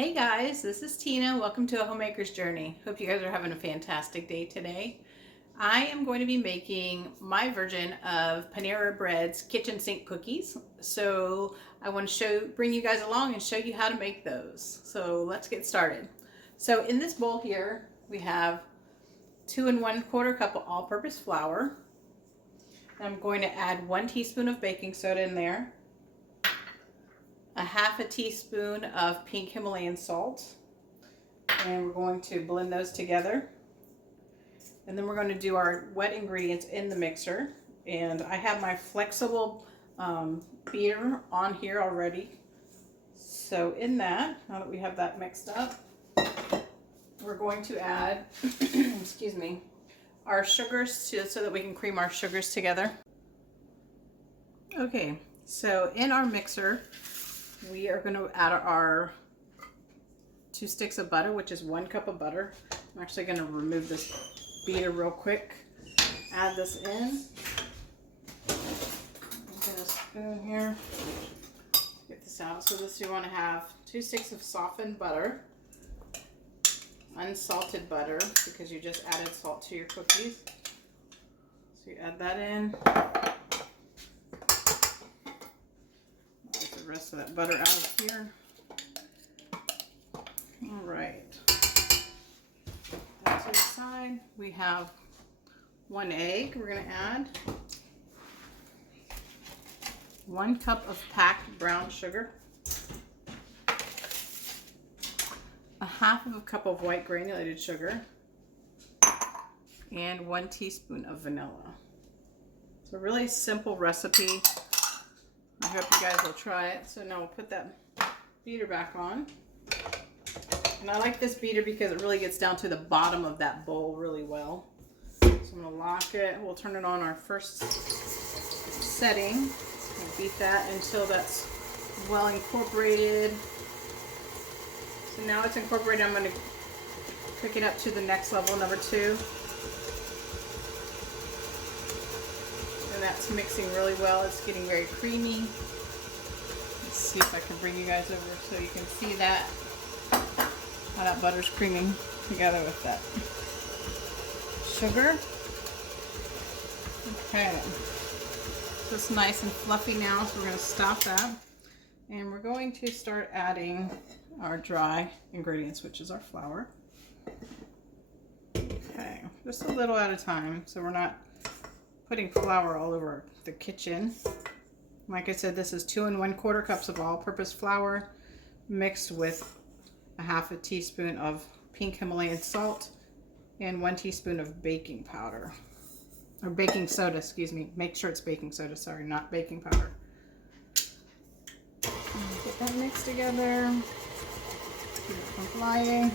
Hey guys, this is Tina. Welcome to A Homemaker's Journey. Hope you guys are having a fantastic day today. I am going to be making my version of Panera Bread's kitchen sink cookies. So I want to bring you guys along and show you how to make those. So let's get started. So in this bowl here, we have 2 1/4 cup of all-purpose flour. I'm going to add 1 teaspoon of baking soda in there. A 1/2 teaspoon of pink Himalayan salt, and we're going to blend those together. And then we're going to do our wet ingredients in the mixer, and I have my flexible beater on here already. So in that, now that we have that mixed up, we're going to add excuse me, our sugars so that we can cream our sugars together. Okay, so in our mixer we are going to add our 2 sticks of butter, which is 1 cup of butter. I'm actually going to remove this beater real quick. Add this in. Get a spoon here. Get this out. So this, you want to have 2 sticks of softened butter, unsalted butter, because you just added salt to your cookies. So you add that in. Rest of that butter out of here. All right. That to the side. We have 1 egg we're going to add. 1 cup of packed brown sugar. 1/2 cup of white granulated sugar. And 1 teaspoon of vanilla. It's a really simple recipe. I hope you guys will try it. So now we'll put that beater back on. And I like this beater because it really gets down to the bottom of that bowl really well. So I'm going to lock it. We'll turn it on our first setting. We'll beat that until that's well incorporated. So now it's incorporated. I'm going to pick it up to the next level, number 2. And that's mixing really well. It's getting very creamy. Let's see if I can bring you guys over so you can see that, how that butter's creaming together with that sugar. Okay, so it's nice and fluffy now, so we're going to stop that. And we're going to start adding our dry ingredients, which is our flour. Okay, just a little at a time, so we're not putting flour all over the kitchen. Like I said, this is 2 1/4 cups of all-purpose flour mixed with a 1/2 teaspoon of pink Himalayan salt and 1 teaspoon of baking powder, or baking soda, excuse me. Make sure it's baking soda, sorry, not baking powder. Get that mixed together. Keep it from flying.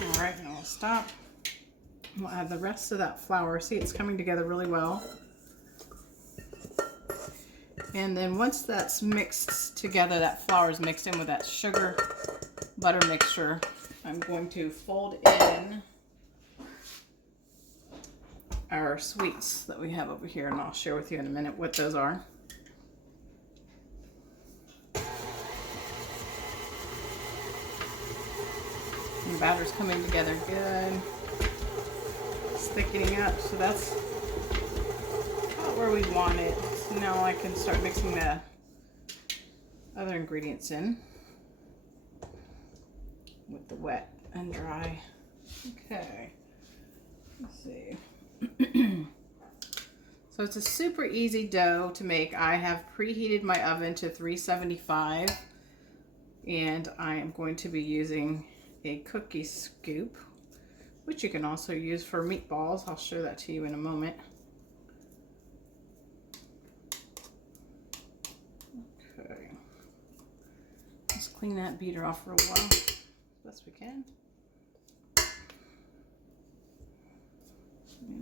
All right, now we'll stop. We'll add the rest of that flour. See, it's coming together really well. And then once that's mixed together, that flour is mixed in with that sugar butter mixture, I'm going to fold in our sweets that we have over here, and I'll share with you in a minute what those are. And the batter's coming together good. Thickening up, so that's about where we want it. So now I can start mixing the other ingredients in with the wet and dry. Okay, let's see. So it's a super easy dough to make. I have preheated my oven to 375, and I am going to be using a cookie scoop, which you can also use for meatballs. I'll show that to you in a moment. Okay. Let's clean that beater off for a while, as best we can.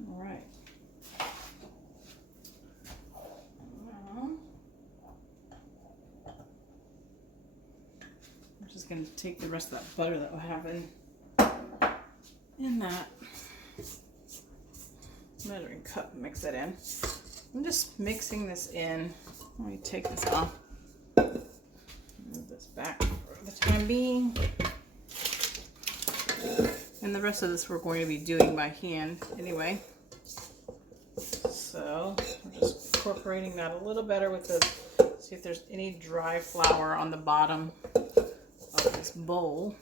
All right. Now, I'm just going to take the rest of that butter that we have in that measuring cup, mix it in. I'm just mixing this in. Let me take this off. this back for the time being. And the rest of this we're going to be doing by hand anyway. So we're just incorporating that a little better with the, see if there's any dry flour on the bottom of this bowl.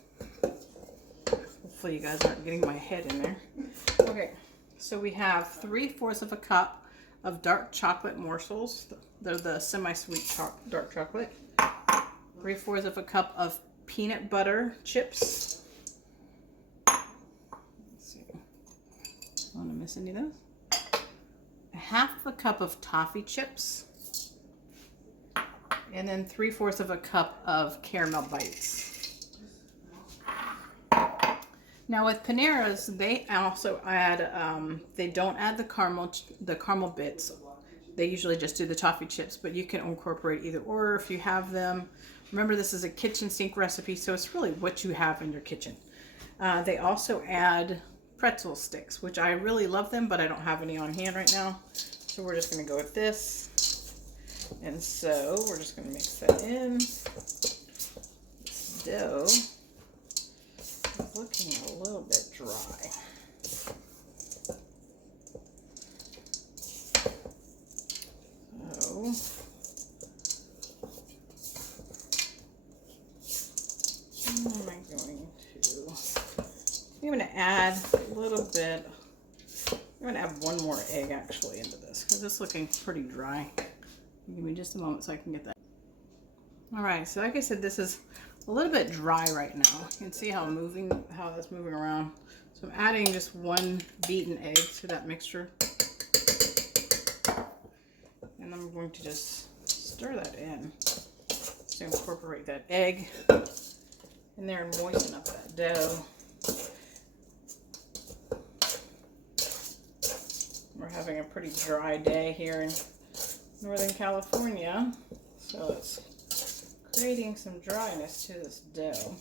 Hopefully you guys aren't getting my head in there. Okay, so we have 3/4 of a cup of dark chocolate morsels. They're the semi-sweet dark chocolate. 3/4 of a cup of peanut butter chips. Let's see. I don't want to miss any of those. 1/2 a cup of toffee chips. And then 3/4 of a cup of caramel bites. Now with Panera's, they also add, they don't add the caramel bits. They usually just do the toffee chips, but you can incorporate either or if you have them. Remember, this is a kitchen sink recipe, so it's really what you have in your kitchen. They also add pretzel sticks, which I really love them, but I don't have any on hand right now. So we're just gonna go with this. And so we're just gonna mix that in. This dough is looking a little bit dry. So what am I going to? I'm going to add a little bit. I'm going to add one more egg actually into this because it's looking pretty dry. Give me just a moment so I can get that. All right, so like I said, this is a little bit dry right now. You can see how that's moving around. So I'm adding just one beaten egg to that mixture. And I'm going to just stir that in to incorporate that egg in there and moisten up that dough. We're having a pretty dry day here in Northern California, so it's creating some dryness to this dough.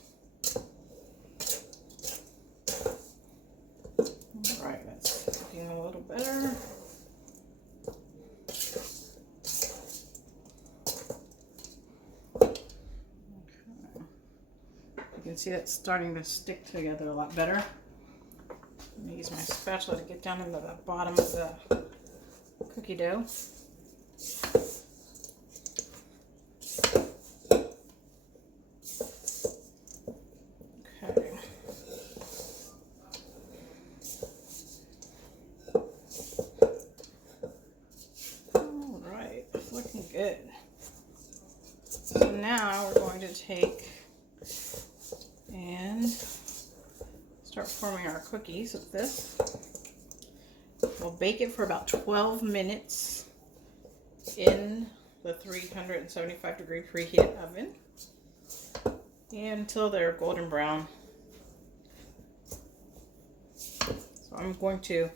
All right, that's looking a little better. Okay. You can see it's starting to stick together a lot better. I'm going to use my spatula to get down into the bottom of the cookie dough. Okay. All right, it's looking good. So now we're going to take and start forming our cookies with this. We'll bake it for about 12 minutes in the 375-degree preheated oven and until they're golden brown. So I'm going to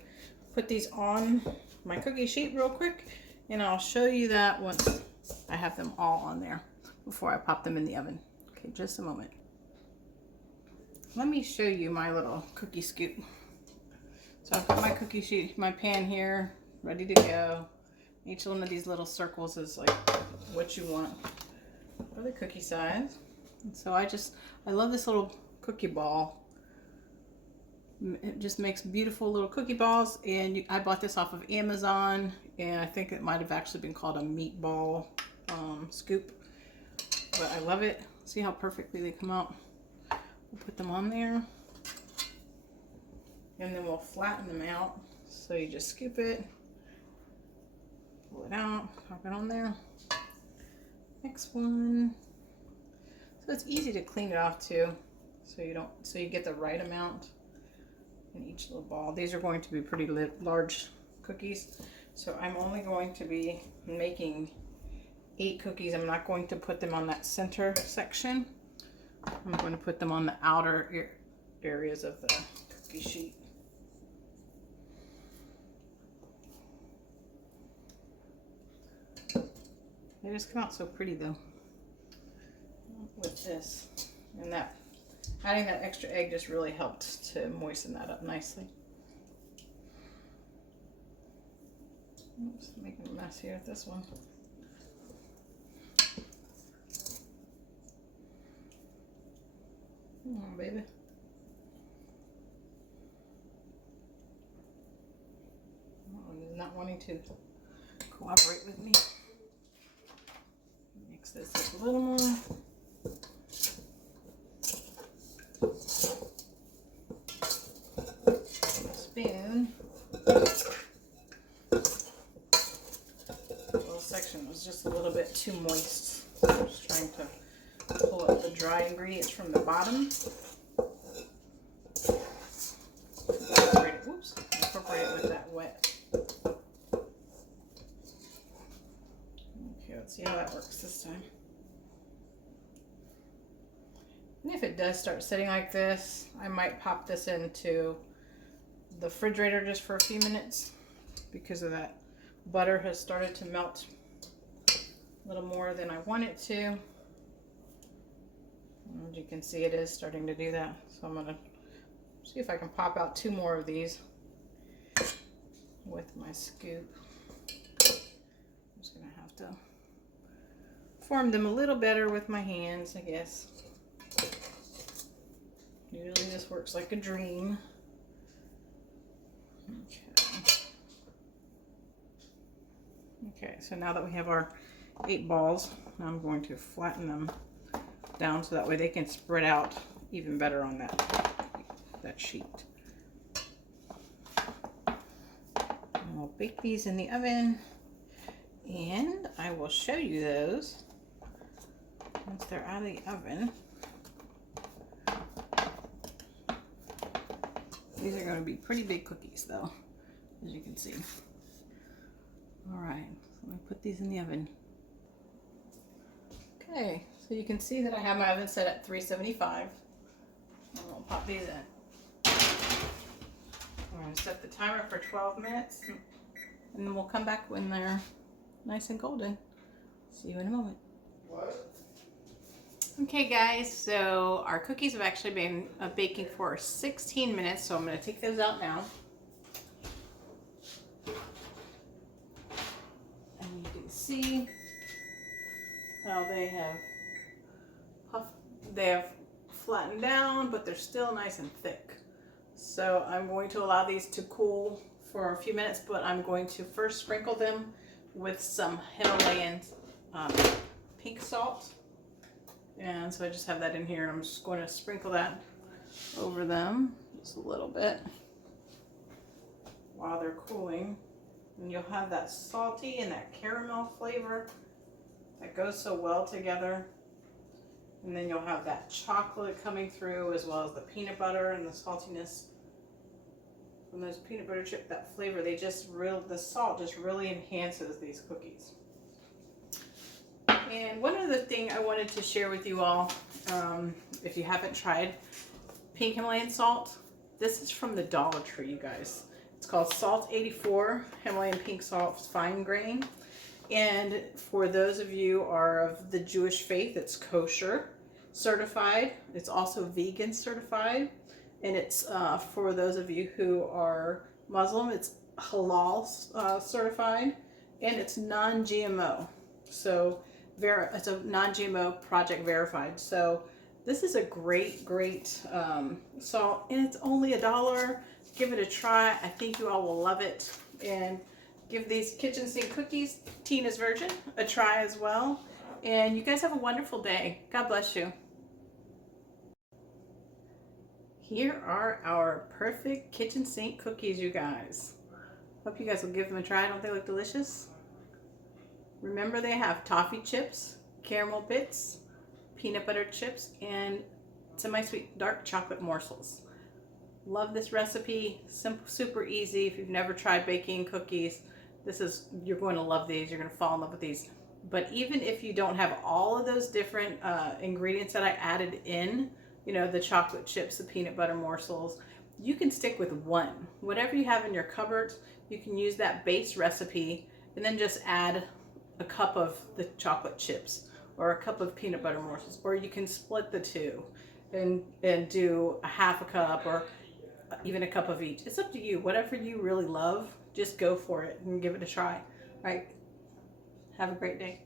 put these on my cookie sheet real quick, and I'll show you that once I have them all on there before I pop them in the oven. Okay, just a moment. Let me show you my little cookie scoop. So I've got my cookie sheet, my pan here, ready to go. Each one of these little circles is like what you want for the cookie size. And so I love this little cookie ball. It just makes beautiful little cookie balls, and I bought this off of Amazon, and I think it might have actually been called a meatball scoop, but I love it. See how perfectly they come out. We'll put them on there, and then we'll flatten them out. So you just scoop it, pull it out, pop it on there. Next one. So it's easy to clean it off too, so you get the right amount in each little ball. These are going to be pretty large cookies, so I'm only going to be making 8 cookies. I'm not going to put them on that center section. I'm going to put them on the outer areas of the cookie sheet. They just come out so pretty though with this, and that adding that extra egg just really helped to moisten that up nicely. Oops, making a mess here with this one. not wanting to cooperate with me. Mix this up a little more. Spoon. The little section was just a little bit too moist. I'm just trying to pull up the dry ingredients from the bottom. Incorporate it with that wet. Okay, let's see how that works this time. And if it does start sitting like this, I might pop this into the refrigerator just for a few minutes because of that butter has started to melt a little more than I want it to. And as you can see, it is starting to do that. So I'm going to see if I can pop out 2 more of these with my scoop. I'm just going to have to form them a little better with my hands, I guess. Usually this works like a dream. Okay, so now that we have our 8 balls, I'm going to flatten them down so that way they can spread out even better on that sheet. And we'll bake these in the oven, and I will show you those once they're out of the oven. These are going to be pretty big cookies though, as you can see. All right, so let me put these in the oven. Okay, so you can see that I have my oven set at 375. And we'll pop these in. I'm going to set the timer for 12 minutes, and then we'll come back when they're nice and golden. See you in a moment. What? Okay guys, so our cookies have actually been baking for 16 minutes, so I'm going to take those out now. And you can see how they have flattened down, but they're still nice and thick. So I'm going to allow these to cool for a few minutes, but I'm going to first sprinkle them with some Himalayan pink salt. And so I just have that in here, and I'm just going to sprinkle that over them just a little bit while they're cooling. And you'll have that salty and that caramel flavor that goes so well together. And then you'll have that chocolate coming through, as well as the peanut butter and the saltiness from those peanut butter chip, that flavor. The salt just really enhances these cookies. And one other thing I wanted to share with you all, if you haven't tried pink Himalayan salt, this is from the Dollar Tree, you guys. It's called Salt 84 Himalayan Pink Salt Fine Grain. And for those of you who are of the Jewish faith, it's kosher certified. It's also vegan certified. And it's for those of you who are Muslim, it's halal certified. And it's non-GMO. So it's a non-GMO project verified. So this is a great salt, and it's only $1. Give it a try. I think you all will love it. And give these kitchen sink cookies, Tina's Virgin, a try as well. And you guys have a wonderful day. God bless you. Here are our perfect kitchen sink cookies, you guys. Hope you guys will give them a try. Don't they look delicious? Remember, they have toffee chips, caramel bits, peanut butter chips, and semi-sweet dark chocolate morsels. Love this recipe. Simple, super easy. If you've never tried baking cookies, you're going to love these. You're going to fall in love with these. But even if you don't have all of those different ingredients that I added in, the chocolate chips, the peanut butter morsels, you can stick with one. Whatever you have in your cupboard, you can use that base recipe and then just add a cup of the chocolate chips or a cup of peanut butter morsels, or you can split the two and do a half a cup or even a cup of each. It's up to you. Whatever you really love, just go for it and give it a try. All right. Have a great day.